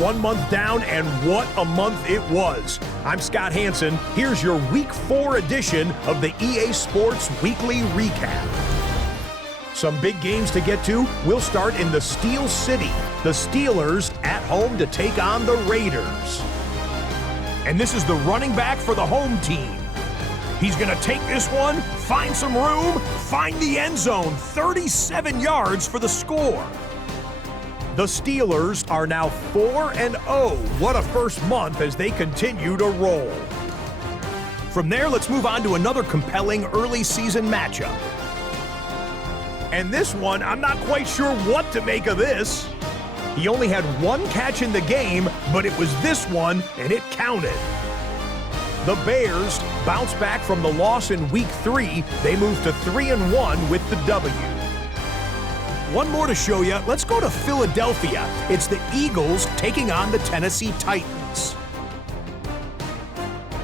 1 month down, and what a month it was. I'm Scott Hansen. Here's your Week 4 edition of the EA Sports Weekly Recap. Some big games to get to. We'll start in the Steel City. The Steelers at home to take on the Raiders. And this is the running back for the home team. He's going to take this one, find some room, find the end zone. 37 yards for the score. The Steelers are now 4-0. What a first month as they continue to roll. From there, let's move on to another compelling early season matchup. And this one, I'm not quite sure what to make of this. He only had one catch in the game, but it was this one, and it counted. The Bears bounce back from the loss in Week 3. They move to 3-1 with the W. One more to show you. Let's go to Philadelphia. It's the Eagles taking on the Tennessee Titans.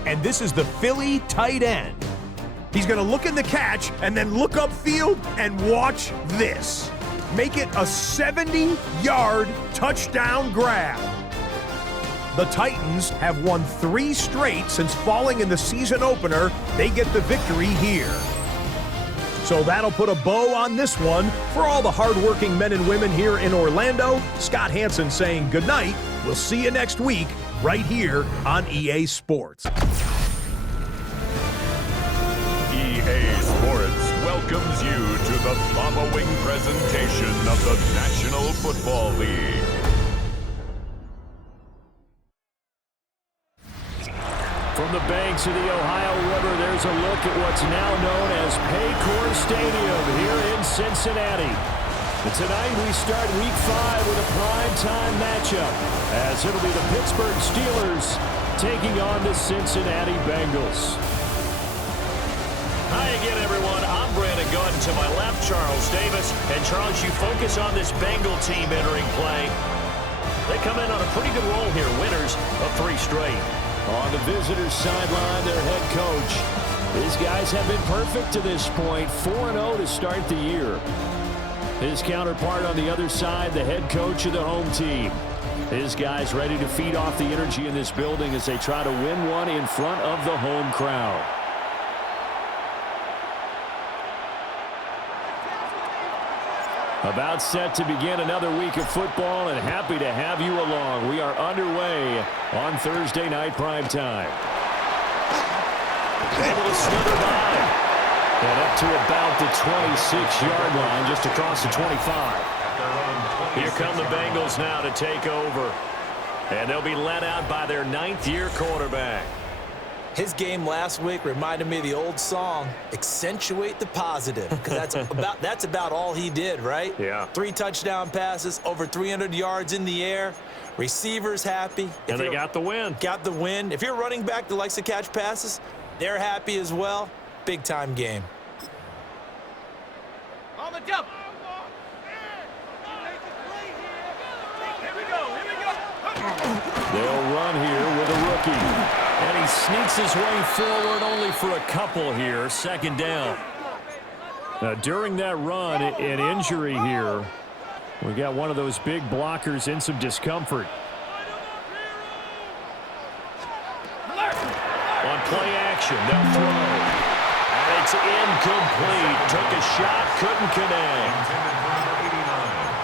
And this is the Philly tight end. He's going to look in the catch and then look upfield and watch this. Make it a 70-yard touchdown grab. The Titans have won 3 straight since falling in the season opener. They get the victory here. So that'll put a bow on this one. For all the hardworking men and women here in Orlando, Scott Hansen saying goodnight. We'll see you next week right here on EA Sports. EA Sports welcomes you to the following presentation of the National Football League. From the banks of the Ohio River, there's a look at what's now known as Paycor Stadium here in Cincinnati. And tonight we start Week 5 with a primetime matchup, as it'll be the Pittsburgh Steelers taking on the Cincinnati Bengals. Hi again, everyone. I'm Brandon Gordon. To my left, Charles Davis. And Charles, you focus on this Bengal team entering play. They come in on a pretty good roll here, winners of 3 straight. On the visitors' sideline, their head coach. These guys have been perfect to this point, 4-0 to start the year. His counterpart on the other side, the head coach of the home team. His guys ready to feed off the energy in this building as they try to win one in front of the home crowd. About set to begin another week of football, and happy to have you along. We are underway on Thursday night primetime. Able to slither by. And up to about the 26-yard line, just across the 25. Here come the Bengals now to take over. And they'll be led out by their 9th-year quarterback. His game last week reminded me of the old song, Accentuate the Positive, because that's about all he did, right? Yeah. 3 touchdown passes, over 300 yards in the air, receivers happy. And they got the win. Got the win. If you're a running back that likes to catch passes, they're happy as well. Big-time game. On the double. Here we go. They'll run here with a rookie. And he sneaks his way forward only for a couple here. 2nd down. During that run, an injury here. We got one of those big blockers in some discomfort. On play action, they'll throw. And it's incomplete. Took a shot, couldn't connect.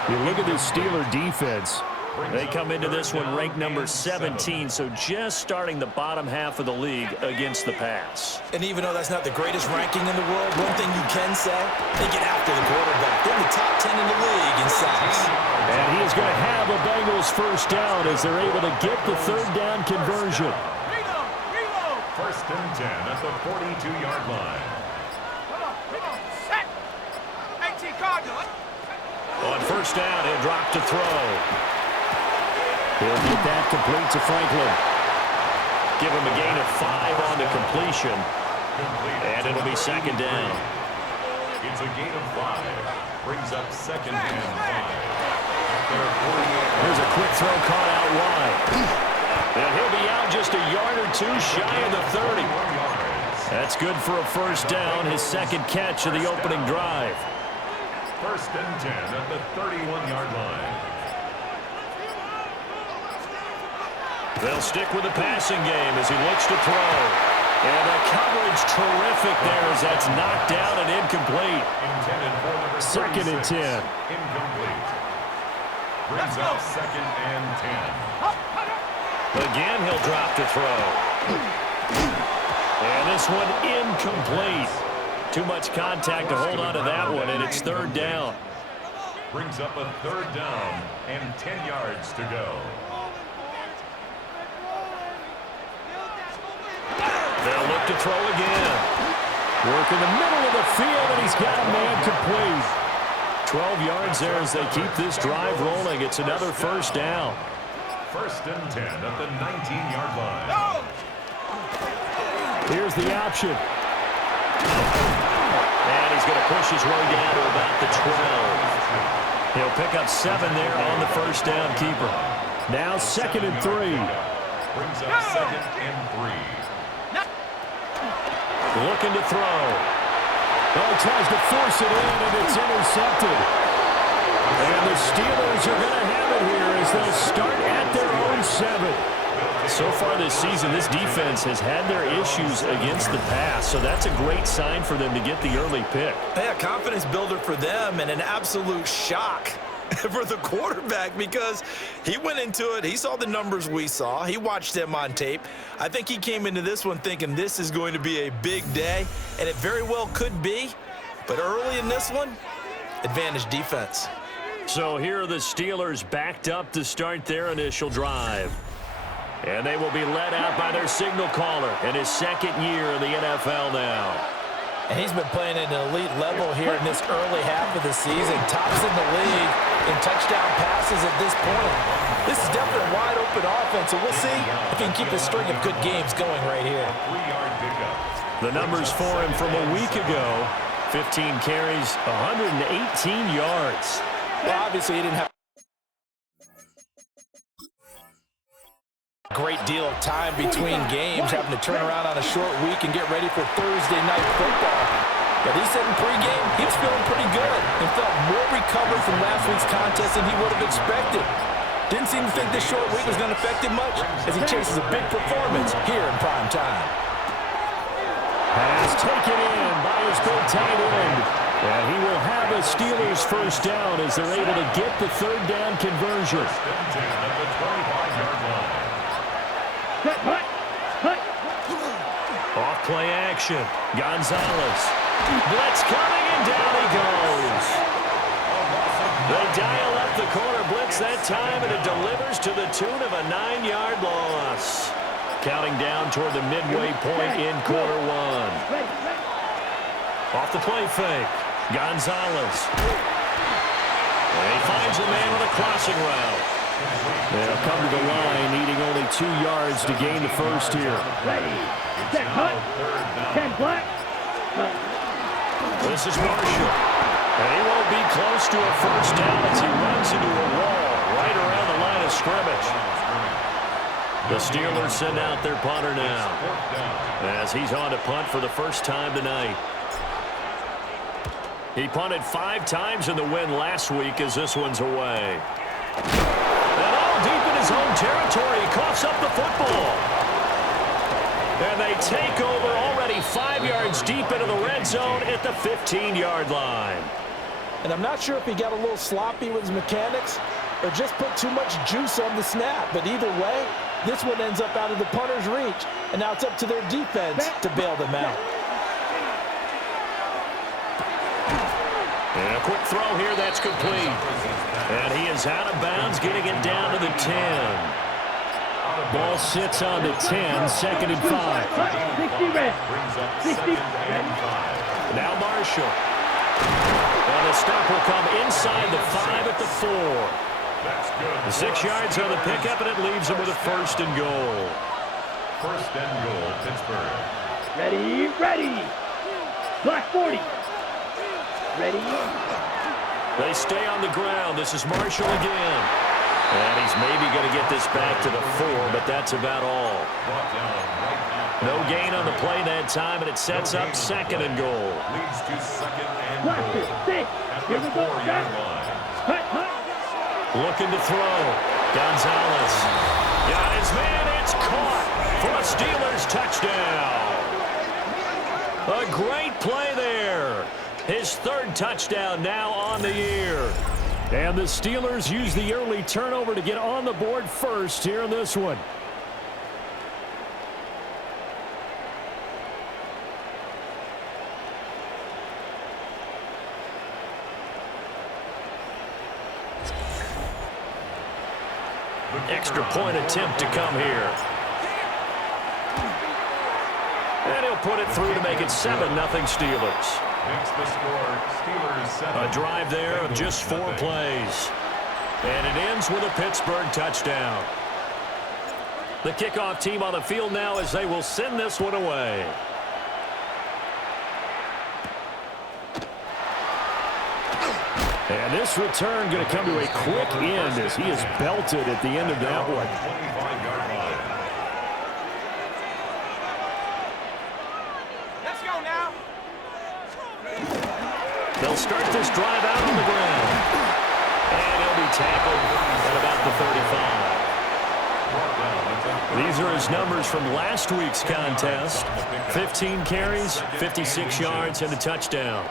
You look at this Steeler defense. They come into this one ranked number 17, so just starting the bottom half of the league against the pass. And even though that's not the greatest ranking in the world, one thing you can say, they get after the quarterback. They're in the top 10 in the league in sacks. And he is going to have a Bengals first down as they're able to get the 3rd down conversion. First and 10 at the 42-yard line. Come on. Set. 18 Cardinal. On first down, he'll drop to throw. He'll get that complete to Franklin. Give him a gain of 5 on the completion. And it'll be 2nd down. It's a gain of 5. Brings up 2nd and 5. There's a quick throw caught out wide. And he'll be out just a yard or 2 shy of the 30. That's good for a first down, his 2nd catch of the opening drive. First and 10 at the 31-yard line. They'll stick with the passing game as he looks to throw. And the coverage terrific there as that's knocked down and incomplete. Second and 10. Incomplete. Brings up second and 10. Again, he'll drop to throw. And this one incomplete. Too much contact to hold on to that one, and it's third down. Brings up a third down and 10 yards to go. They'll look to throw again. Work in the middle of the field, and he's got a man complete. 12 yards there as they keep this drive rolling. It's another first down. First and 10 at the 19-yard line. Here's the option. And he's going to push his way down to about the 12. He'll pick up 7 there on the first down keeper. Now second and 3. Brings up second and 3. Looking to throw. Oh, tries to force it in, and it's intercepted. And the Steelers are going to have it here as they'll start at their own 7. So far this season, this defense has had their issues against the pass, so that's a great sign for them to get the early pick. Yeah, confidence builder for them and an absolute shock for the quarterback because he went into it. He saw the numbers we saw. He watched them on tape. I think he came into this one thinking this is going to be a big day, and it very well could be. But early in this one, advantage defense. So here are the Steelers backed up to start their initial drive. And they will be led out by their signal caller in his second year in the NFL now. And he's been playing at an elite level here in this early half of the season. Tops in the league in touchdown passes at this point. This is definitely a wide-open offense, and we'll see if he can keep a string of good games going right here. 3-yard pickup. The numbers for him from a week ago, 15 carries, 118 yards. Well, obviously he didn't have a great deal of time between games, having to turn around on a short week and get ready for Thursday night football. But he said in pregame he was feeling pretty good and felt more recovered from last week's contest than he would have expected. Didn't seem to think this short week was going to affect him much as he chases a big performance here in prime time. Pass taken in by his big tight end. And he will have a Steelers first down as they're able to get the third down conversion. First and 10 at the 25-yard line. Off play action. Gonzalez. Blitz coming, and down he goes. They dial up the corner blitz that time, and it delivers to the tune of a 9-yard loss. Counting down toward the midway point in quarter one. Off the play fake. Gonzalez. And he finds a man with a crossing route. They'll come to the line, needing only 2 yards to gain the first here. Ready, set, hut, 10 black. This is Marshall. And he won't be close to a first down as he runs into a wall right around the line of scrimmage. The Steelers send out their punter now as he's on to punt for the first time tonight. He punted 5 times in the win last week as this one's away. And all deep in his own territory, he coughs up the football. And they take over already 5 yards deep into the red zone at the 15-yard line. And I'm not sure if he got a little sloppy with his mechanics or just put too much juice on the snap. But either way, this one ends up out of the punter's reach. And now it's up to their defense to bail them out. And a quick throw here, that's complete. And he is out of bounds, getting it down to the 10. Ball sits on the 10, second and 5. 60 red. 60 Now Marshall. And the stop will come inside the 5 at the 4. 6 yards on the pickup, and it leaves him with a first and goal. First and goal, Pittsburgh. Ready, ready. Black 40. Ready. They stay on the ground. This is Marshall again. And he's maybe going to get this back to the 4, but that's about all. No gain on the play that time, and it sets up second and goal. Leads to second and Black goal. 6. At Here the we go. 4-yard line. Hut, hut. Looking to throw. Gonzalez got his man. It's caught for a Steelers touchdown. A great play there. His third touchdown now on the year. And the Steelers use the early turnover to get on the board first here in this one. Extra point attempt to come here. And he'll put it through to make it 7-0 Steelers. Makes the score Steelers 7. A drive there of just 4 plays. And it ends with a Pittsburgh touchdown. The kickoff team on the field now as they will send this one away. And this return going to come to a quick end as he is belted at the end of that one. 25-yard line. Let's go now. They'll start this drive out on the ground. And he'll be tackled at about the 35. These are his numbers from last week's contest. 15 carries, 56 yards, and a touchdown.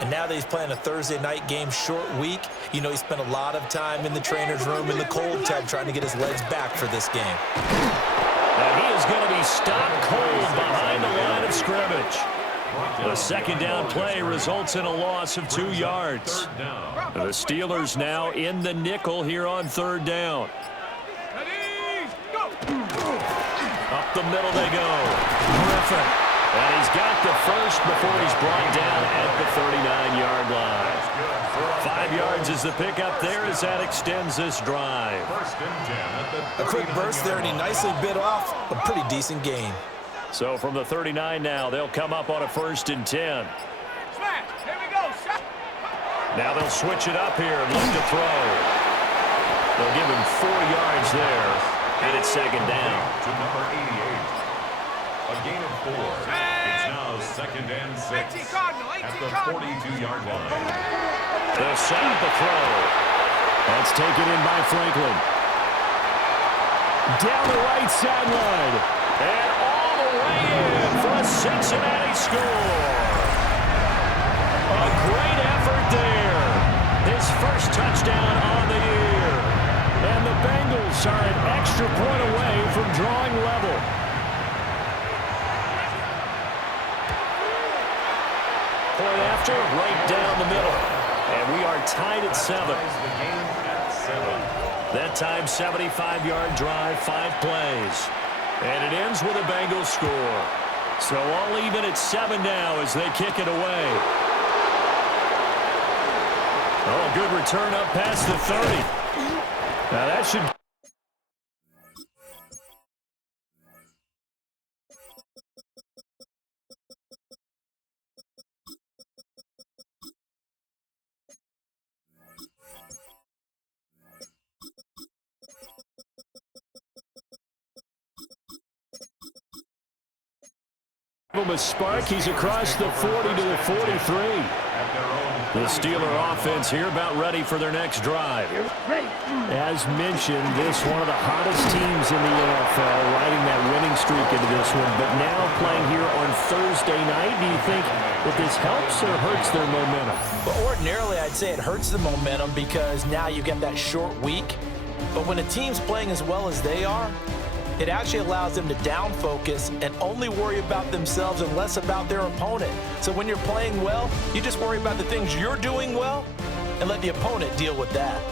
And now that he's playing a Thursday night game, short week, you know he spent a lot of time in the trainer's room in the cold tub trying to get his legs back for this game. And he is going to be stopped cold behind the line of scrimmage. The second down play results in a loss of 2 yards. The Steelers now in the nickel here on third down. Ready, go. Up the middle they go. Griffin. And he's got the first before he's brought down at the 39-yard line. 5 yards is the pickup there as that extends this drive. A quick burst there, and he nicely bit off a pretty decent gain. So from the 39 now, they'll come up on a 1st and 10. Smash. Here we go. Now they'll switch it up here and look to throw. They'll give him 4 yards there, and it's second down. To number 88. A gain of 4. It's now 2nd and 6 at the 42-yard line. They'll set up a throw. That's taken in by Franklin. Down the right sideline. And all the way in for a Cincinnati score. A great effort there. His first touchdown on the year. And the Bengals are an extra point away from drawing level. Point after, right down the middle. And we are tied at 7. That time, 75-yard drive, 5 plays. And it ends with a Bengals score. So all even at 7 now as they kick it away. Oh, good return up past the 30. Now that should... a spark. He's across the 40 to the 43. The Steeler offense here about ready for their next drive. As mentioned, this one of the hottest teams in the NFL, riding that winning streak into this one, but now playing here on Thursday night. Do you think that this helps or hurts their momentum? But ordinarily, I'd say it hurts the momentum because now you get that short week. But when a team's playing as well as they are, it actually allows them to down focus and only worry about themselves and less about their opponent. So when you're playing well, you just worry about the things you're doing well and let the opponent deal with that.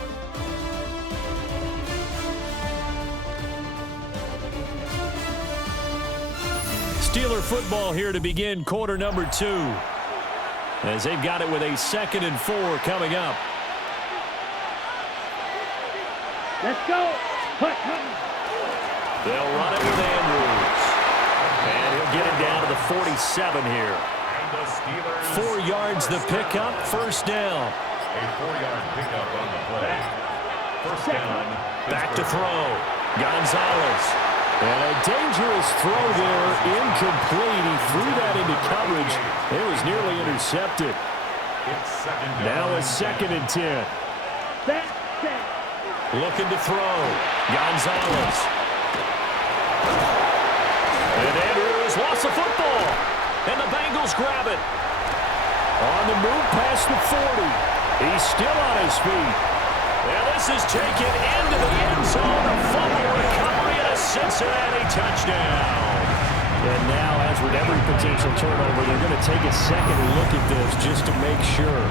Steeler football here to begin quarter number 2. As they've got it with a 2nd and 4 coming up. Let's go. Hut. They'll run it with Andrews. And he'll get it down to the 47 here. 4 yards the pickup, first down. A 4-yard pickup on the play. First down. Back to throw. Gonzalez. And a dangerous throw there, incomplete. He threw that into coverage. It was nearly intercepted. It's second down. Now a 2nd and 10. Set. Looking to throw. Gonzalez. And Andrews lost the football. And the Bengals grab it. On the move past the 40. He's still on his feet. And this is taken into the end zone. A fumble recovery and a Cincinnati touchdown. And now, as with every potential turnover, they're going to take a second look at this just to make sure.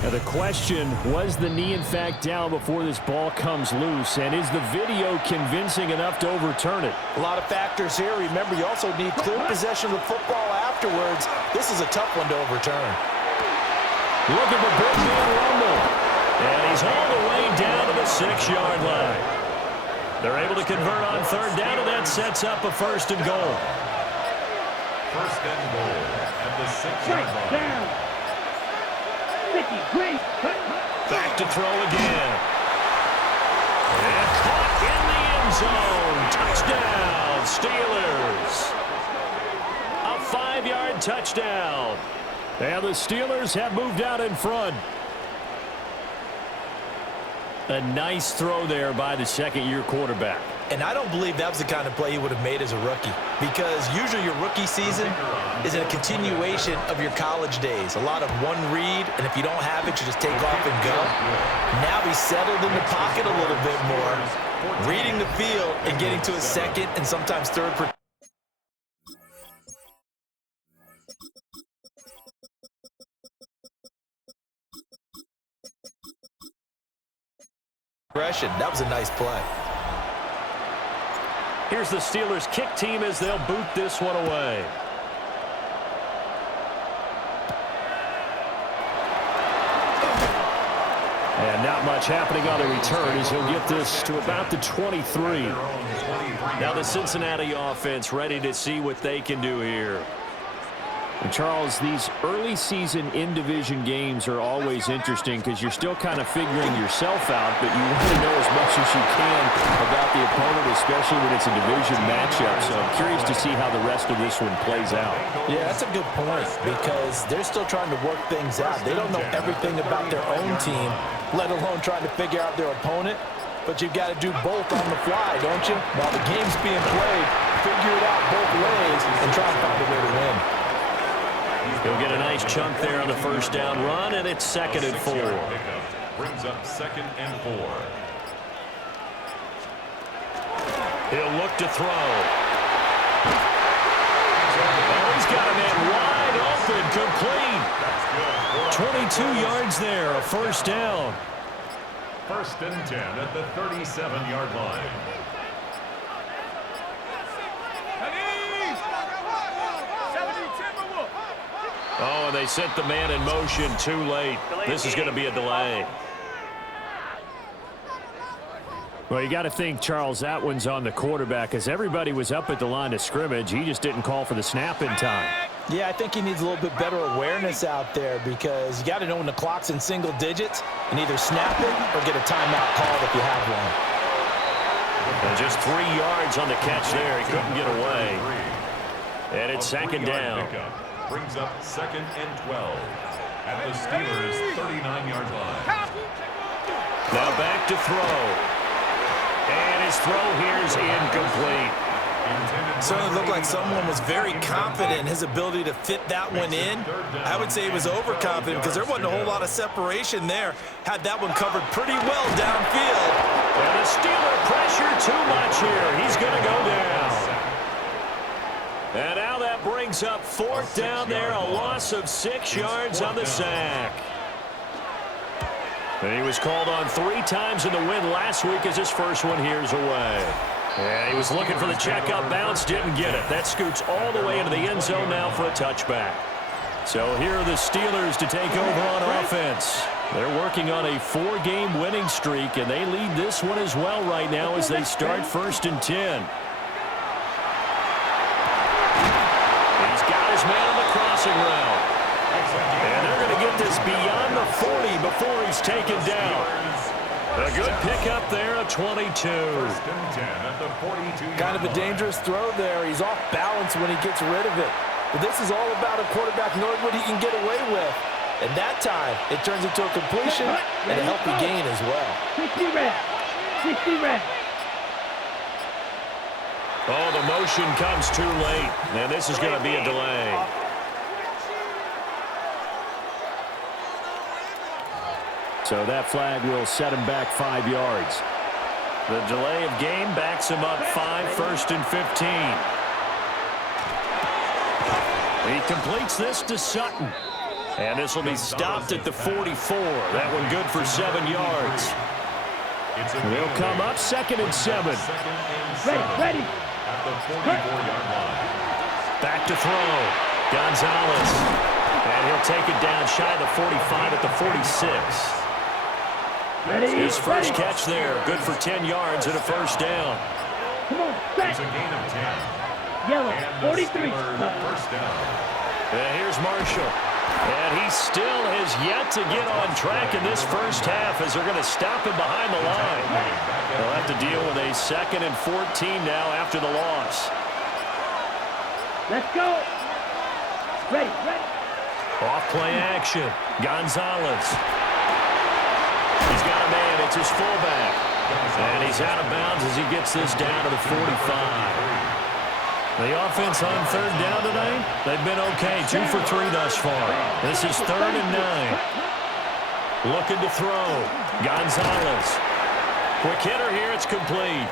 Now the question, was the knee in fact down before this ball comes loose? And is the video convincing enough to overturn it? A lot of factors here. Remember, you also need clear possession of the football afterwards. This is a tough one to overturn. Look at the big man rumble. And he's all the way down to the 6-yard line. They're able to convert on third down, and that sets up a 1st and goal. 1st and goal at the 6-yard line. Back to throw again. And caught in the end zone. Touchdown, Steelers. A 5-yard touchdown. And the Steelers have moved out in front. A nice throw there by the second-year quarterback. And I don't believe that was the kind of play he would have made as a rookie, because usually your rookie season is a continuation of your college days. A lot of one read, and if you don't have it, you just take off and go. Now he's settled in the pocket a little bit more, reading the field and getting to his second and sometimes third progression. That was a nice play. Here's the Steelers kick team as they'll boot this one away. And not much happening on the return as he'll get this to about the 23. Now the Cincinnati offense ready to see what they can do here. And Charles, these early season in-division games are always interesting because you're still kind of figuring yourself out, but you want to know as much as you can about the opponent, especially when it's a division matchup. So I'm curious to see how the rest of this one plays out. Yeah, that's a good point because they're still trying to work things out. They don't know everything about their own team, let alone trying to figure out their opponent. But you've got to do both on the fly, don't you? While the game's being played, figure it out both ways and try to find a way to win. He'll get a nice chunk there on the first down run, and it's 2nd and 4. Brings up 2nd and 4. He'll look to throw. Oh, he's got a man wide open, complete. 22 yards there, a 1st down. 1st and 10 at the 37-yard line. Oh, and they sent the man in motion too late. This is going to be a delay. Well, you got to think, Charles, that one's on the quarterback as everybody was up at the line of scrimmage. He just didn't call for the snap in time. Yeah, I think he needs a little bit better awareness out there because you got to know when the clock's in single digits and either snap it or get a timeout called if you have one. And just 3 yards on the catch there. He couldn't get away. And it's 2nd down. Brings up 2nd and 12 at the Steelers' 39-yard line. Now back to throw. And his throw here is incomplete. Certainly looked like someone was very confident in his ability to fit that one in. I would say he was overconfident because there wasn't a whole lot of separation there. Had that one covered pretty well downfield. And the Steeler pressure too much here. He's going to go down. And now that brings up 4th down there, a loss of 6 yards on the sack. And he was called on 3 times in the win last week as his first one here's away. And he was looking for the checkup bounce, didn't get it. That scoots all the way into the end zone now for a touchback. So here are the Steelers to take over on offense. They're working on a 4-game winning streak, and they lead this one as well right now as they start 1st and 10. His man on the crossing route. And they're going to get this beyond the 40 before he's taken down. A good pickup there, a 22. 1st and 10 at the 42. Kind of a dangerous throw there. He's off balance when he gets rid of it. But this is all about a quarterback knowing what he can get away with. And that time, it turns into a completion and a healthy gain as well. 60 reps. 60 reps. Oh, the motion comes too late. And this is going to be a delay. So that flag will set him back 5 yards. The delay of game backs him up 5, 1st and 15. He completes this to Sutton. And this will be stopped at the 44. That one good for 7 yards. They'll come up 2nd and 7. Ready. At the 44-yard line. Back to throw. Gonzalez. And he'll take it down shy of the 45 at the 46. His first catch there. Good for 10 yards and a first down. Come on, It's a gain of 10. Yellow, And 43. the first down. And here's Marshall. And he still has yet to get on track in this first half as they're going to stop him behind the line. They'll have to deal with a 2nd and 14 now after the loss. Let's go. Ready. Off play action. Gonzalez. He's got a man. It's his fullback. And he's out of bounds as he gets this down to the 45. The offense on 3rd down tonight, they've been okay. 2 for 3 thus far. This is 3rd and 9. Looking to throw. Gonzalez. Quick hitter here. It's complete.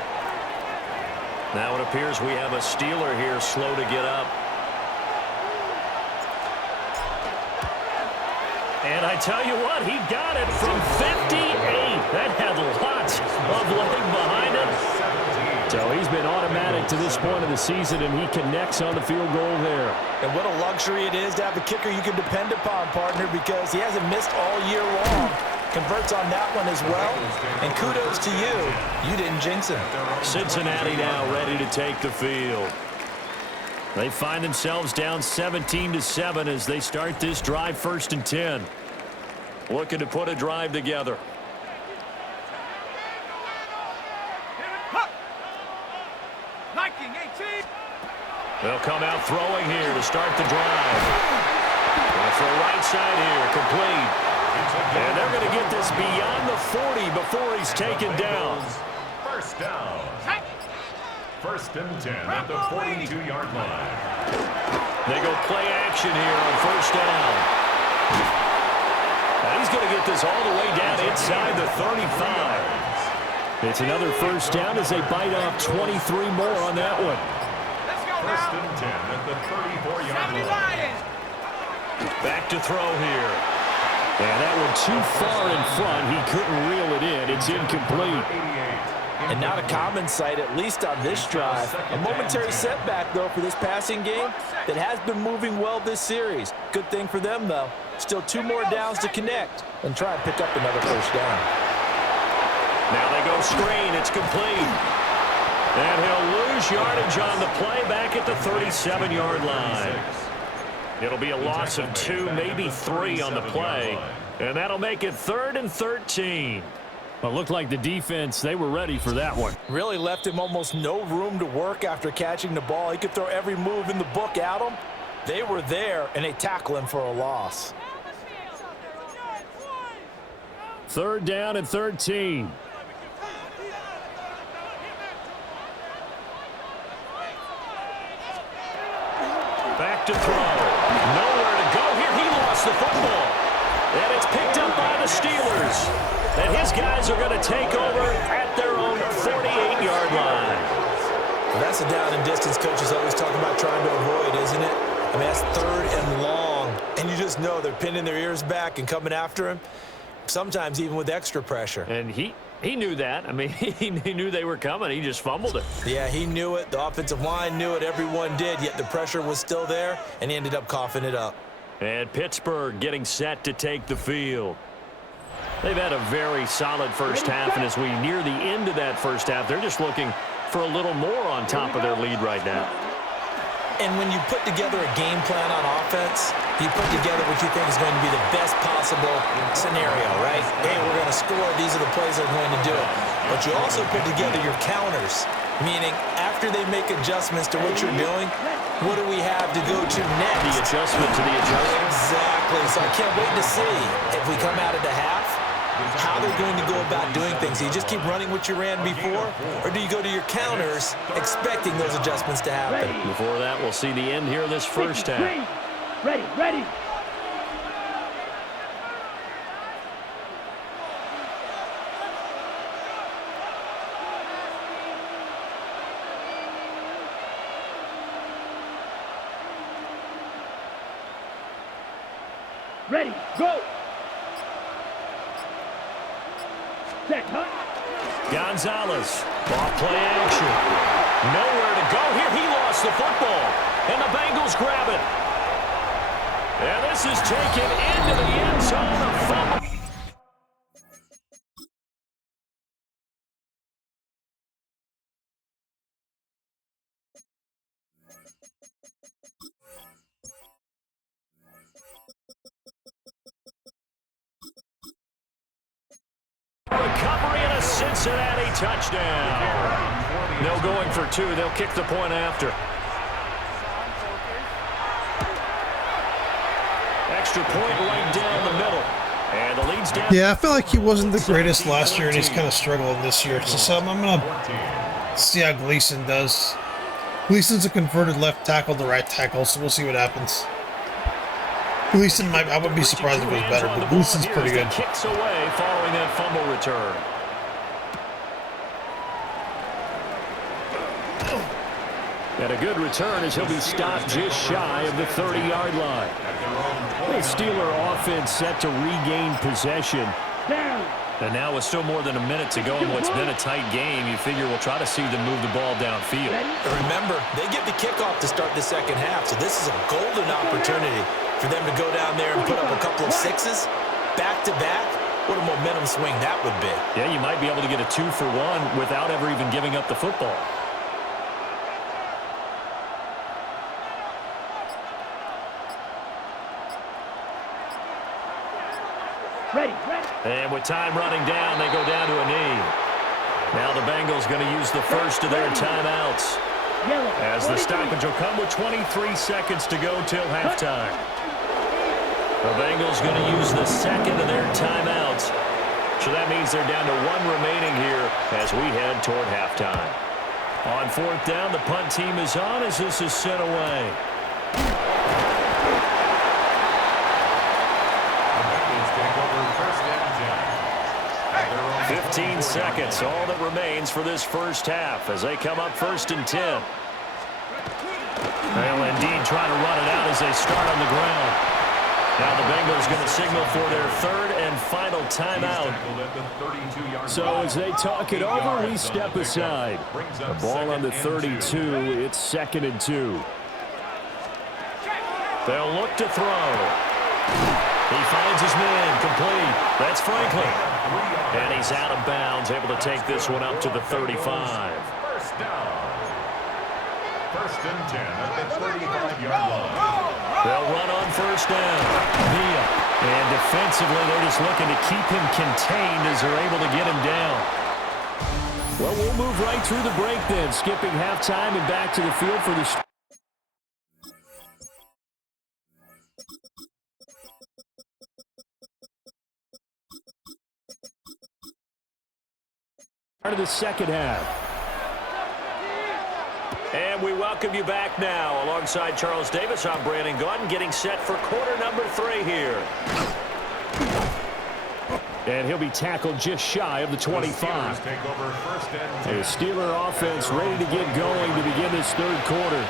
Now it appears we have a Steeler here slow to get up. And I tell you what, he got it from 58. That had lots of leg behind it. So he's been automatic to this point of the season, and he connects on the field goal there. And what a luxury it is to have a kicker you can depend upon, partner, because he hasn't missed all year long. Converts on that one as well. And kudos to you. You didn't jinx him. Cincinnati now ready to take the field. They find themselves down 17-7 as they start this drive 1st and 10. Looking to put a drive together. They'll come out throwing here to start the drive. And for the right side here, complete. And they're going to get this beyond the 40 before he's taken down. First down. 1st and 10 at the 42-yard line. They go play action here on 1st down. And he's going to get this all the way down inside the 35. It's another 1st down as they bite off 23 more on that one. 1st and 10 at the 34-yard line. Back to throw here. And that one too far in front. He couldn't reel it in. It's incomplete. And not a common sight, at least on this drive. A momentary setback, though, for this passing game that has been moving well this series. Good thing for them, though. Still 2 more downs to connect and try and pick up another 1st down. Now they go screen. It's complete. And he'll lose yardage on the play back at the 37-yard line. It'll be a loss of 2, maybe 3 on the play. And that'll make it 3rd and 13. Well, it looked like the defense, they were ready for that one. Really left him almost no room to work after catching the ball. He could throw every move in the book at him. They were there, and they tackle him for a loss. 3rd down and 13. Back to throw. Nowhere to go here. He lost the football. And it's picked up by the Steelers. And his guys are going to take over at their own 48-yard line. Well, that's a down and distance coach is always talking about trying to avoid, isn't it? I mean, that's 3rd and long. And you just know they're pinning their ears back and coming after him, sometimes even with extra pressure. And he knew that. I mean, he knew they were coming. He just fumbled it. Yeah, he knew it. The offensive line knew it. Everyone did, yet the pressure was still there, and he ended up coughing it up. And Pittsburgh getting set to take the field. They've had a very solid first half, and as we near the end of that first half, they're just looking for a little more on top of their lead right now. And when you put together a game plan on offense, you put together what you think is going to be the best possible scenario, right? Hey, we're going to score. These are the plays that are going to do it. But you also put together your counters, meaning after they make adjustments to what you're doing, what do we have to go to next? The adjustment to the adjustment. Exactly. So I can't wait to see if we come out of the half, how they're going to go about doing things. Do you just keep running what you ran before, or do you go to your counters expecting those adjustments to happen? Before that, we'll see the end here of this first half. Ready, ready. Ready, go! Set, huh? Gonzalez, off play action. Nowhere to go here. He lost the football, and the Bengals grab it. And this is taken into the end zone. A fumble. Recovery and a Cincinnati touchdown. No going for two. They'll kick the point after. Extra point right down the middle. And the lead's down. Yeah, I feel like he wasn't the greatest last year, and he's kind of struggling this year. So I'm going to see how Gleason does. Gleason's a converted left tackle to right tackle, so we'll see what happens. Gleason might, I wouldn't be surprised if it was better, but Gleason's pretty good. Kicks away following that fumble return. And a good return as he'll be stopped just shy of the 30-yard line. The Steeler offense set to regain possession. And now with still more than a minute to go in what's been a tight game, you figure we'll try to see them move the ball downfield. Remember, they get the kickoff to start the second half, so this is a golden opportunity for them to go down there and put up a couple of sixes back-to-back. What a momentum swing that would be. Yeah, you might be able to get a 2-for-1 without ever even giving up the football. Ready, ready. And with time running down, they go down to a knee. Now the Bengals going to use the first of their timeouts. As the stoppage will come with 23 seconds to go till halftime. The Bengals going to use the second of their timeouts. So that means they're down to one remaining here as we head toward halftime. On fourth down, the punt team is on as this is sent away. 15 seconds, all that remains for this first half as they come up 1st and 10. Well, indeed, trying to run it out as they start on the ground. Now the Bengals going to signal for their third and final timeout. So as they talk it over, we step aside. The ball on the 32, it's 2nd and 2. They'll look to throw. He finds his man, complete. That's Franklin. And he's out of bounds, able to take this one up to the 35. First down. 1st and 10 at the 35-yard line. They'll run on 1st down. Villa. And defensively, they're just looking to keep him contained as they're able to get him down. Well, we'll move right through the break then, skipping halftime and back to the field for the start of the second half. And we welcome you back now. Alongside Charles Davis, I'm Brandon Gaudin, getting set for quarter number 3 here. And he'll be tackled just shy of the 25. The Steeler offense ready to get going to begin this third quarter.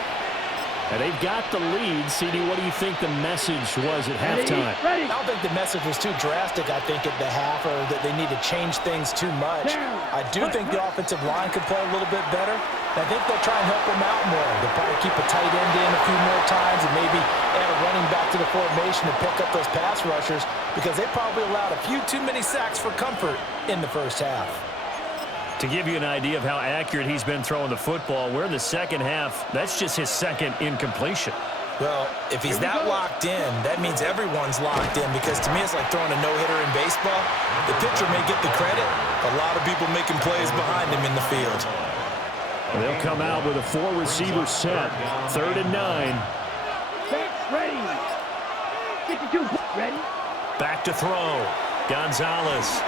And they've got the lead. CD, what do you think the message was at halftime? I don't think the message was too drastic, I think, at the half, or that they need to change things too much. I do think the offensive line could play a little bit better. I think they'll try and help them out more. They'll probably keep a tight end in a few more times and maybe add a running back to the formation to pick up those pass rushers because they probably allowed a few too many sacks for comfort in the first half. To give you an idea of how accurate he's been throwing the football, we're in the second half. That's just his second incompletion. Well, if he's that locked in, that means everyone's locked in because to me it's like throwing a no-hitter in baseball. The pitcher may get the credit, a lot of people making plays behind him in the field. They'll come out with a 4-receiver set. 3rd and 9. Ready. 52. Ready. Back to throw. Gonzalez.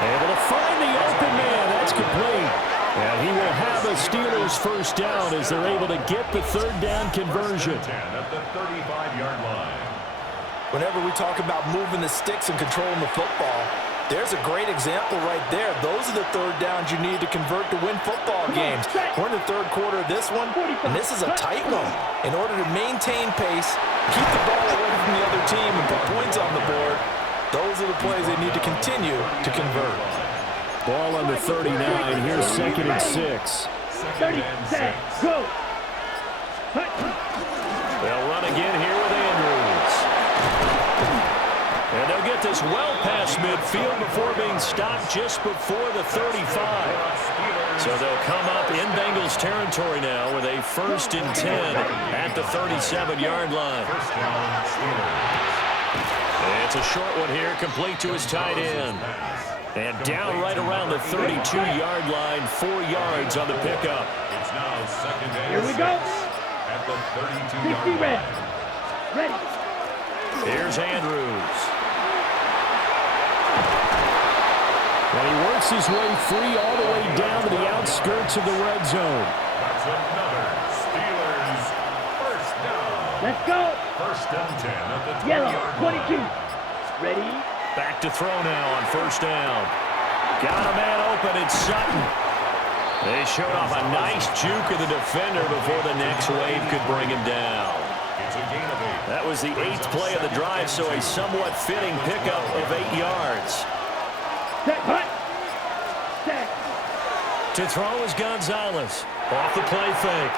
Able to find the open man. That's complete. And he will have a Steelers first down as they're able to get the 3rd down conversion. At the 35-yard line. Whenever we talk about moving the sticks and controlling the football, there's a great example right there. Those are the 3rd downs you need to convert to win football games. We're in the 3rd quarter of this one, and this is a tight one. In order to maintain pace, keep the ball away from the other team, and put points on the board, those are the plays they need to continue to convert. Ball on the 39. Here's 2nd and 6. 30. Set. Go. They'll run again here with Andrews. And they'll get this well past midfield before being stopped just before the 35. So they'll come up in Bengals territory now with a 1st and 10 at the 37-yard line. It's a short one here, complete to his tight end. And down right around the 32-yard line, 4 yards on the pickup. It's now 2nd and 6. Here we go. At the 32-yard 60 line. ready. Here's Andrews. And he works his way free all the way down to the outskirts of the red zone. That's another Steelers first down. Let's go. 1st and 10 at the 20-yard Yellow. line. 22. Ready. Back to throw now on 1st down. Got a man open, it's Sutton. They showed off a nice juke of the defender before the next wave could bring him down. It's a gain of 8. That was the 8th play of the drive, so a somewhat fitting pickup of 8 yards. Set. Hut. Set. To throw is Gonzalez. Off the play fake.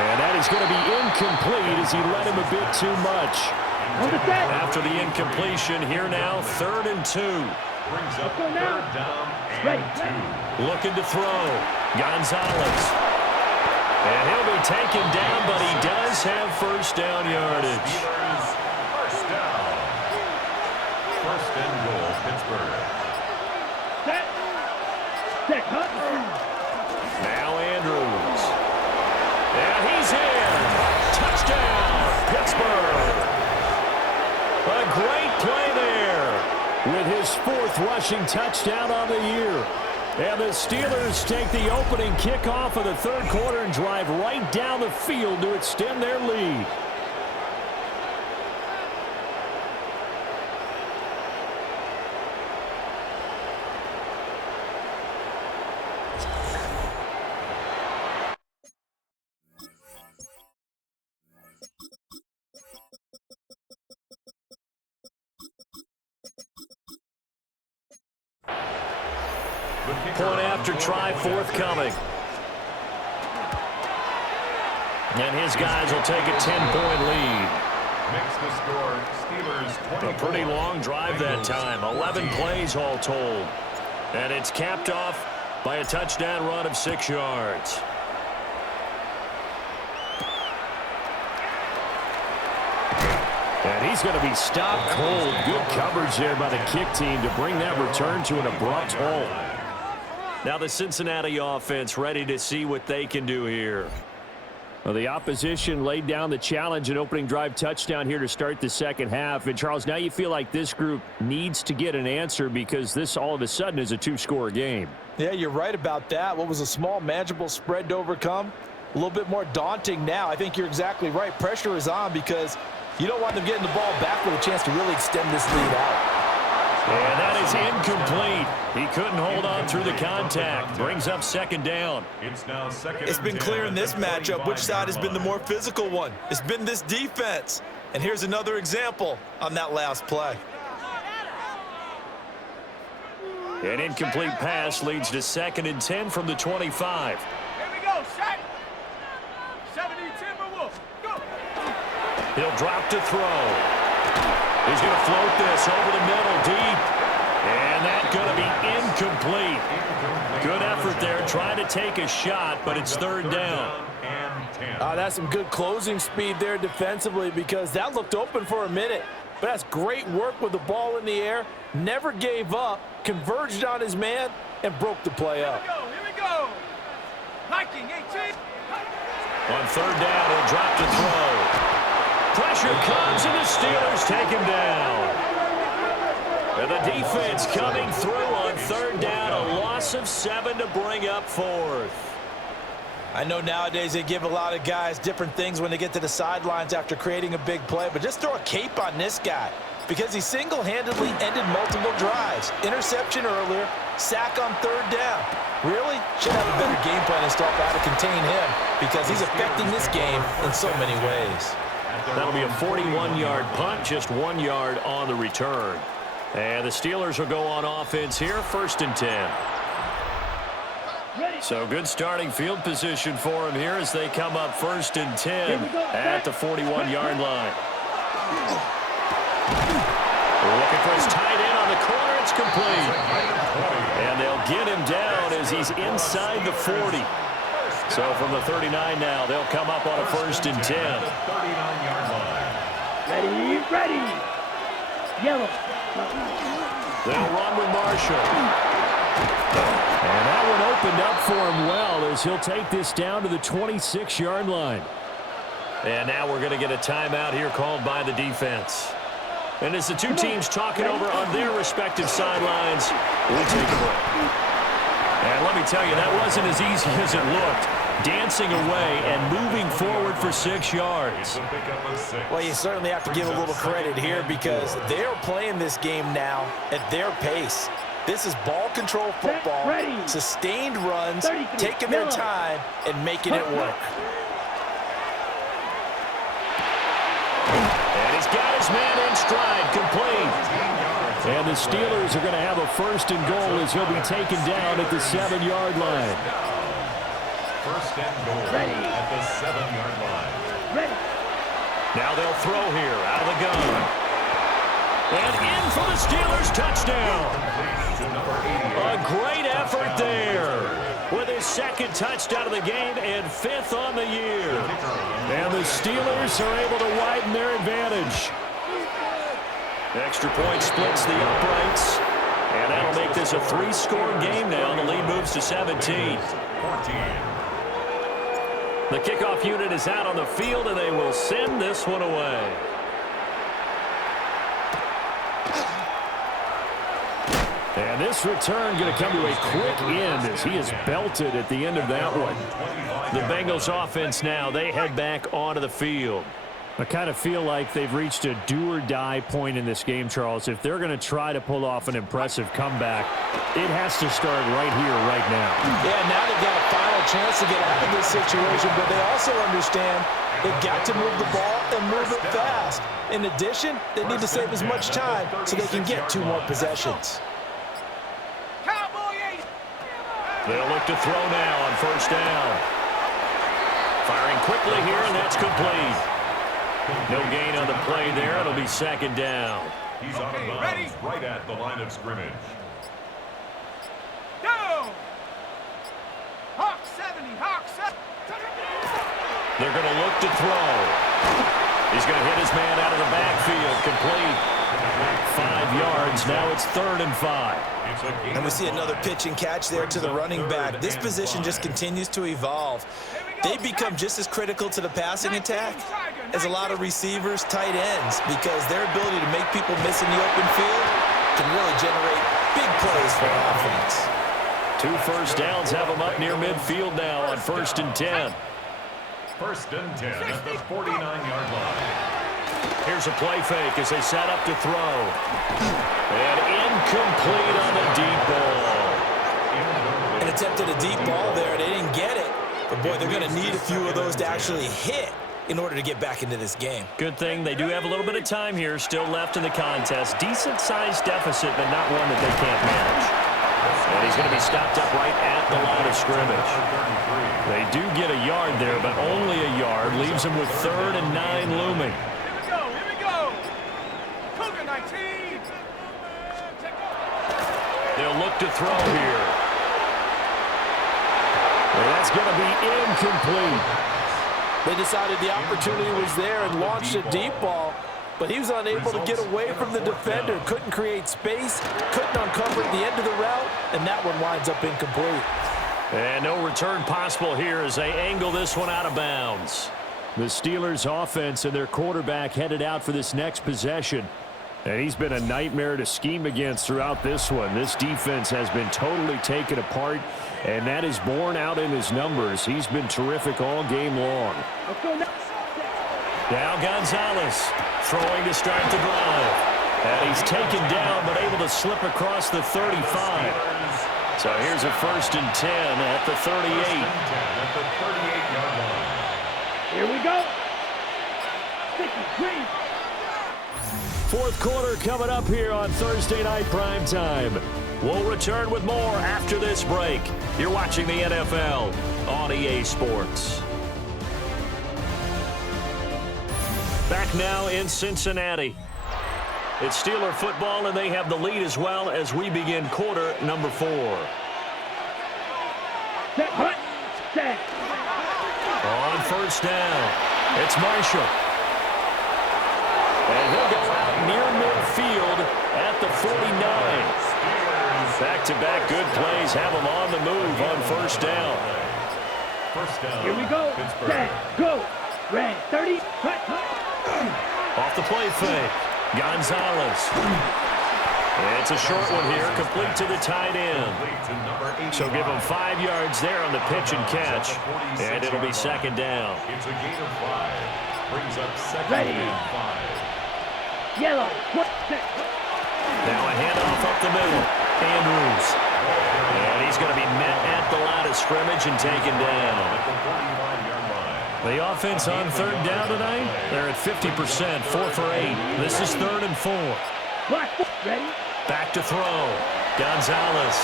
And that is going to be incomplete as he led him a bit too much. On the set. After the incompletion, here now, 3rd and 2. Brings up Let's go now. 3rd down Ready. and 2. Looking to throw. Gonzalez. And he'll be taken down, but he does have 1st down yardage. Steelers first down. 1st and goal, Pittsburgh. Set. Set. Hut. Now Andrews. And he's in. Touchdown, Pittsburgh. A great play there with his 4th rushing touchdown on the year. And the Steelers take the opening kickoff of the 3rd quarter and drive right down the field to extend their lead. Point after try forthcoming. And his guys will take a 10-point lead. Makes the score Steelers 24. A pretty long drive that time. 11 plays all told. And it's capped off by a touchdown run of 6 yards. And he's going to be stopped cold. Good coverage there by the kick team to bring that return to an abrupt halt. Now the Cincinnati offense ready to see what they can do here. Well, the opposition laid down the challenge and opening drive touchdown here to start the 2nd half. And, Charles, now you feel like this group needs to get an answer because this all of a sudden is a 2-score game. Yeah, you're right about that. What was a small, manageable spread to overcome? A little bit more daunting now. I think you're exactly right. Pressure is on because you don't want them getting the ball back with a chance to really extend this lead out. And that is incomplete. He couldn't hold on through the contact. Brings up 2nd down. It's now 2nd. It's been clear in this matchup which side has been the more physical one. It's been this defense. And here's another example on that last play. An incomplete pass leads to 2nd and 10 from the 25. Here we go, set. 70 Timberwolves. Go. He'll drop to throw. He's going to float this over the middle deep. And that's going to be incomplete. Good effort there trying to take a shot, but it's 3rd down. That's some good closing speed there defensively because that looked open for a minute. But that's great work with the ball in the air. Never gave up, converged on his man, and broke the play up. Here we go. Like Blocking 18. On third down, he'll drop to throw. Pressure comes, and the Steelers take him down. And the defense coming through on third down, a loss of 7 to bring up fourth. I know nowadays they give a lot of guys different things when they get to the sidelines after creating a big play, but just throw a cape on this guy because he single-handedly ended multiple drives. Interception earlier, sack on third down. Really? Should have a better game plan and stuff how to contain him because he's affecting this game in so many ways. That'll be a 41-yard punt, just 1 yard on the return. And the Steelers will go on offense here, 1st and 10. So good starting field position for him here as they come up 1st and 10 at the 41-yard line. Looking for his tight end on the corner. It's complete. And they'll get him down as he's inside the 40. So from the 39 now, they'll come up on a 1st and 10. Ready, ready. Yellow. They'll run with Marshall. And that one opened up for him well as he'll take this down to the 26-yard line. And now we're going to get a timeout here called by the defense. And as the two teams talking over on their respective sidelines, we'll take a break. And let me tell you, that wasn't as easy as it looked. Dancing away and moving forward for 6 yards. Well, you certainly have to give a little credit here because they're playing this game now at their pace. This is ball control football, sustained runs, taking their time, and making it work. And he's got his man in stride, complete. And the Steelers are going to have a 1st and goal as he'll be taken down at the 7-yard line. 1st and goal at the 7-yard line. Now they'll throw here out of the gun. And in for the Steelers, touchdown. A great effort there with his 2nd touchdown of the game and 5th on the year. And the Steelers are able to widen their advantage. Extra point splits the uprights. And that'll make this a 3-score game now. The lead moves to 17. The kickoff unit is out on the field, and they will send this one away. And this return going to come to a quick end as he is belted at the end of that one. The Bengals offense now, they head back onto the field. I kind of feel like they've reached a do-or-die point in this game, Charles. If they're going to try to pull off an impressive comeback, it has to start right here, right now. Yeah, now they've got a final chance to get out of this situation, but they also understand they've got to move the ball and move it fast. In addition, they need to save as much time so they can get 2 more possessions. They'll look to throw now on 1st down. Firing quickly here, and that's complete. No gain on the play there. It'll be 2nd down. He's out of bounds right at the line of scrimmage. Go! Hawk 70, Hawk 70. They're going to look to throw. He's going to hit his man out of the backfield. Complete. 5 yards. Now it's 3rd and 5. And we see another pitch and catch there to the running back. This position just continues to evolve. They become just as critical to the passing attack as a lot of receivers, tight ends, because their ability to make people miss in the open field can really generate big plays for offense. 2 first downs have them up near midfield now on 1st and 10. 1st and 10 at the 49-yard line. Here's a play fake as they set up to throw. And incomplete on the deep ball. An attempt at a deep ball there. They didn't get it. But, boy, they're going to need a few of those to actually hit in order to get back into this game. Good thing they do have a little bit of time here still left in the contest. Decent-sized deficit, but not one that they can't manage. And he's going to be stopped up right at the line of scrimmage. They do get a yard there, but only a yard. Leaves them with 3rd and 9 looming. Here we go. Cougar 19. They'll look to throw here. And that's going to be incomplete. They decided the opportunity was there and launched a deep ball, but he was unable to get away from the defender. Couldn't create space, couldn't uncover at the end of the route, and that one winds up incomplete. And no return possible here as they angle this one out of bounds. The Steelers offense and their quarterback headed out for this next possession. And he's been a nightmare to scheme against throughout this one. This defense has been totally taken apart, and that is borne out in his numbers. He's been terrific all game long. Now Gonzalez throwing to start the drive. And he's taken down but able to slip across the 35. So here's a 1st and 10 at the 38. Here we go. 53. Fourth quarter coming up here on Thursday Night Primetime. We'll return with more after this break. You're watching the NFL on EA Sports. Back now in Cincinnati. It's Steeler football, and they have the lead as well as we begin quarter number 4. Set, hut, set. On 1st down, it's Marshall. And he'll go out near midfield at the 49. Back-to-back good plays have him on the move on 1st down. Here we go. Set, go. Red, 30, hut, hut. Off the play fake. Gonzalez. It's a short one here, complete to the tight end. So give him 5 yards there on the pitch and catch, and it'll be 2nd down. It's a gain of 5. Brings up 2nd Ready. and 5. Yellow, Now a handoff up the middle. Andrews. And he's going to be met at the line of scrimmage and taken down. The offense on 3rd down tonight, they're at 50%, 4 for 8. This is 3rd and 4. ready. Back to throw. Gonzalez.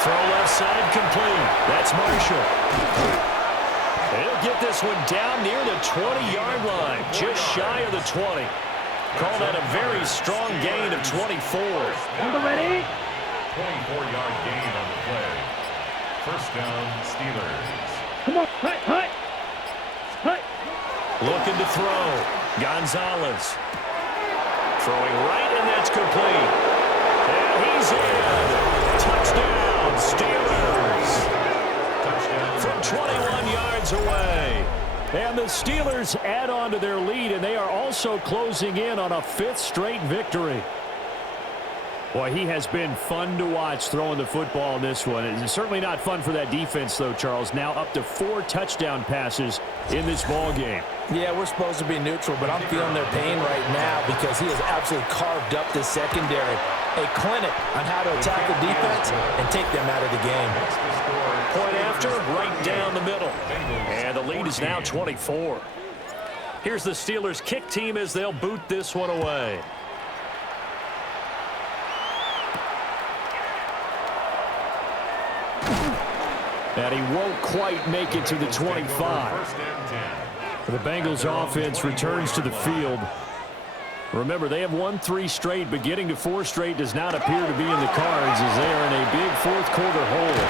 Throw left side complete. That's Marshall. He'll get this one down near the 20-yard line, just shy of the 20. Call that a very strong gain of 24. Ready? 24-yard gain on the play. 1st down, Steelers. Come on, hut, hut. Hut. Looking to throw. Gonzalez. Throwing right, and that's complete. And he's in. Touchdown, Steelers. Touchdown. From 21 yards away. And the Steelers add on to their lead, and they are also closing in on a 5th straight victory. Boy, he has been fun to watch throwing the football in this one. It's certainly not fun for that defense, though, Charles. Now up to 4 touchdown passes in this ball game. Yeah, we're supposed to be neutral, but I'm feeling their pain right now because he has absolutely carved up the secondary. A clinic on how to attack the defense and take them out of the game. Point after, right down the middle. And the lead is now 24. Here's the Steelers kick team as they'll boot this one away. And he won't quite make it to the 25. The Bengals offense returns to the field. Remember, they have won 3 straight, but getting to 4 straight does not appear to be in the cards as they are in a big 4th quarter hole.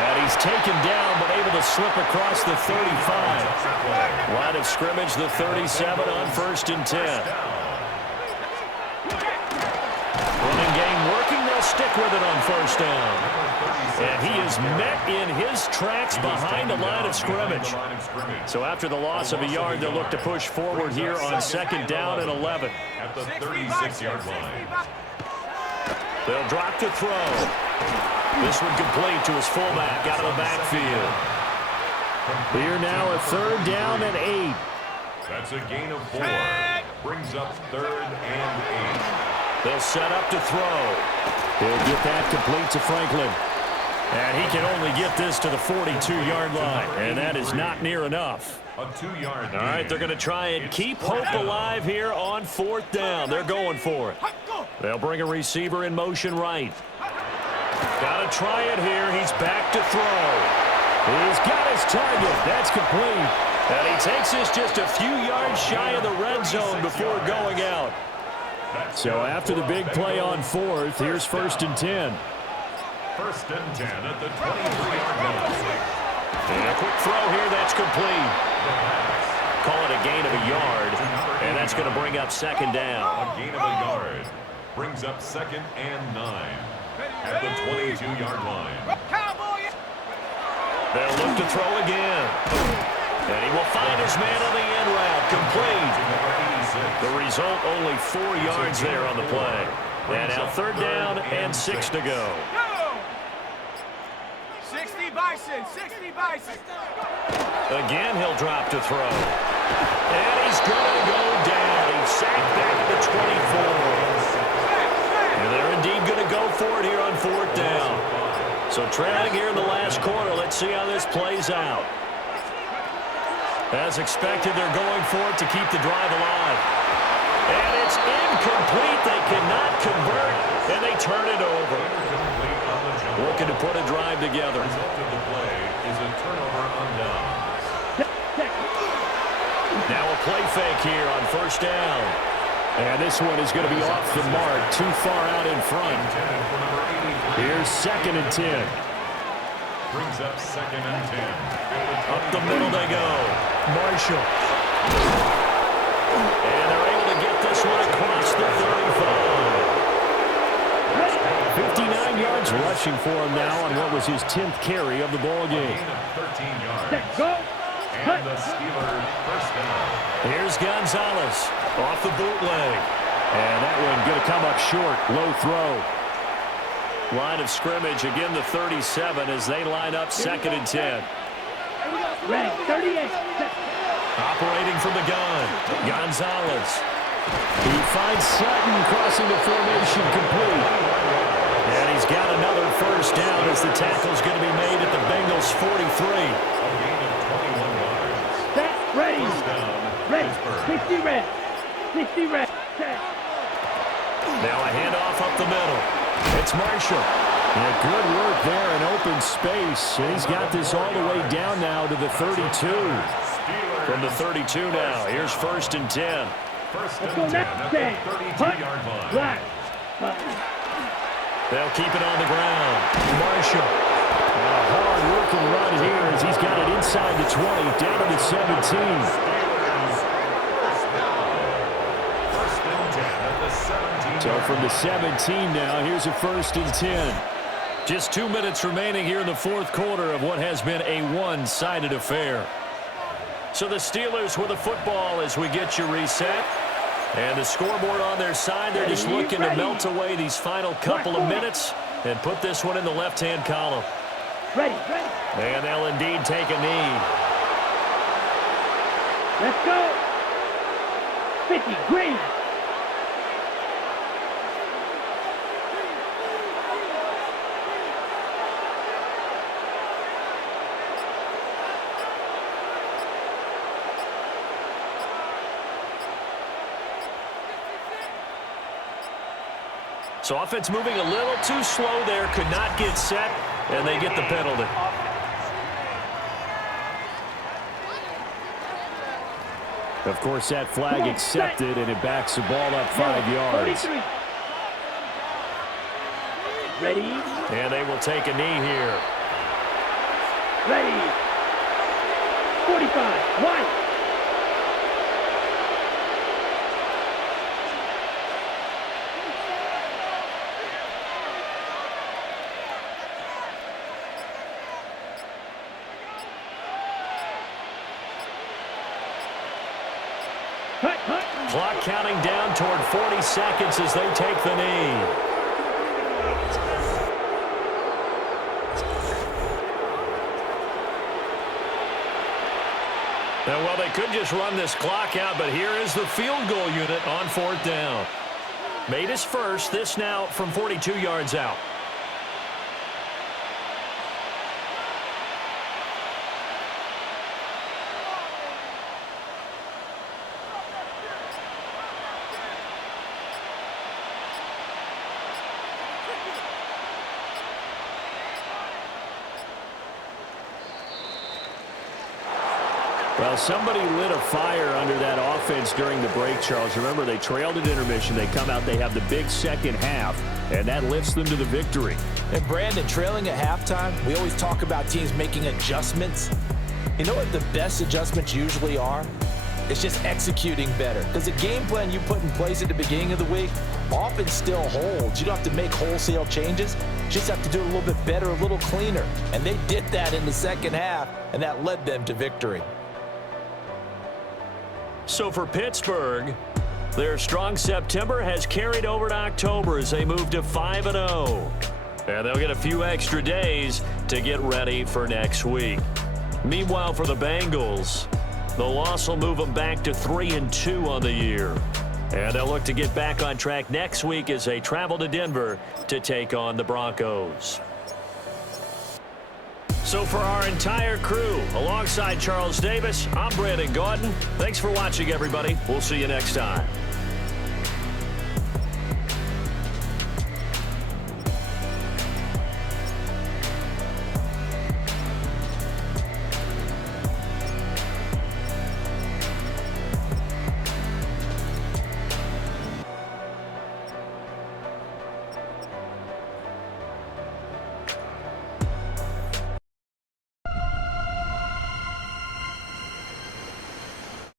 And he's taken down, but able to slip across the 35. Line of scrimmage, the 37 on 1st and 10. Running game working, they'll stick with it on 1st down. And he is met in his tracks behind the line of scrimmage. So after the loss of a yard, they'll look to push forward here on 2nd down and 11. At the 36-yard line. They'll drop to throw. This one complete to his fullback out of the backfield. Here now a 3rd down and 8. That's a gain of 4. Brings up 3rd and 8. They'll set up to throw. He'll get that complete to Franklin. And he can only get this to the 42-yard line, and that is not near enough. A 2-yard gain. All right, they're going to try and keep hope alive here on 4th down. They're going for it. They'll bring a receiver in motion right. Got to try it here. He's back to throw. He's got his target. That's complete. And he takes this just a few yards shy of the red zone before going out. So after the big play on 4th, here's 1st and 10. 1st and 10 at the 23-yard line. And a quick throw here, that's complete. Call it a gain of a yard, and that's going to bring up 2nd down. A gain of a yard. Brings up 2nd and 9 at the 22-yard line. They'll look to throw again. And he will find his man on the end route. Complete. The result, only 4 yards there on the play. And now 3rd down and 6 to go. 60 Bison, 60 Bison. Again, he'll drop to throw. And he's going to go down. He's sacked back at the 24. And they're indeed going to go for it here on 4th down. So trailing here in the last quarter. Let's see how this plays out. As expected, they're going for it to keep the drive alive. And it's incomplete. They cannot convert, and they turn it over. Looking to put a drive together. The result of the play is a turnover on downs. Now a play fake here on 1st down. And this one is going to be off the mark, too far out in front. Here's 2nd and 10. Brings up 2nd and 10. Up the middle they go. Marshall. And they're able to get this one across the 35. 59 yards rushing for him now on what was his 10th carry of the ball game. 13 yards. Let's go. And the Steelers 1st down. Here's Gonzalez off the bootleg. And that one going to come up short. Low throw. Line of scrimmage, again the 37 as they line up 2nd and 10. Ready, 38. Operating from the gun, Gonzalez. He finds Sutton crossing the formation complete. And he's got another 1st down as the tackle's going to be made at the Bengals 43. A gain of 21 yards. Set, ready. 1st down, Ready, Pittsburgh. 60 red. 60 red. Set. Now a handoff up the middle. It's Marshall. Yeah, good work there in open space. And he's got this all the way down now to the 32. From the 32 now. Here's 1st and 10. First Let's go and 10 next. at Set. the Hut. 32-yard line. Black. They'll keep it on the ground. Marshall. A hard-working run here as he's got it inside the 20, down to the 17. So from the 17 now, here's a 1st and 10. Just 2 minutes remaining here in the 4th quarter of what has been a one-sided affair. So the Steelers with the football as we get you reset. And the scoreboard on their side, they're just looking to melt away these final couple of minutes and put this one in the left-hand column. Ready. And they'll indeed take a knee. Let's go. 50, green. So offense moving a little too slow there, could not get set, and they get the penalty. Of course, that flag accepted, and it backs the ball up 5 yards. 33. Ready. And they will take a knee here. Ready. 45. White. Clock counting down toward 40 seconds as they take the knee. Now, well, they could just run this clock out, but here is the field goal unit on 4th down. Made his first, this now from 42 yards out. Well, somebody lit a fire under that offense during the break, Charles. Remember, they trailed at intermission. They come out, they have the big second half, and that lifts them to the victory. And, Brandon, trailing at halftime, we always talk about teams making adjustments. You know what the best adjustments usually are? It's just executing better. Because the game plan you put in place at the beginning of the week, offense still holds. You don't have to make wholesale changes. Just have to do it a little bit better, a little cleaner. And they did that in the second half, and that led them to victory. So for Pittsburgh, their strong September has carried over to October as they move to 5-0. And they'll get a few extra days to get ready for next week. Meanwhile, for the Bengals, the loss will move them back to 3-2 on the year. And they'll look to get back on track next week as they travel to Denver to take on the Broncos. So for our entire crew, alongside Charles Davis, I'm Brandon Gaudin. Thanks for watching, everybody. We'll see you next time.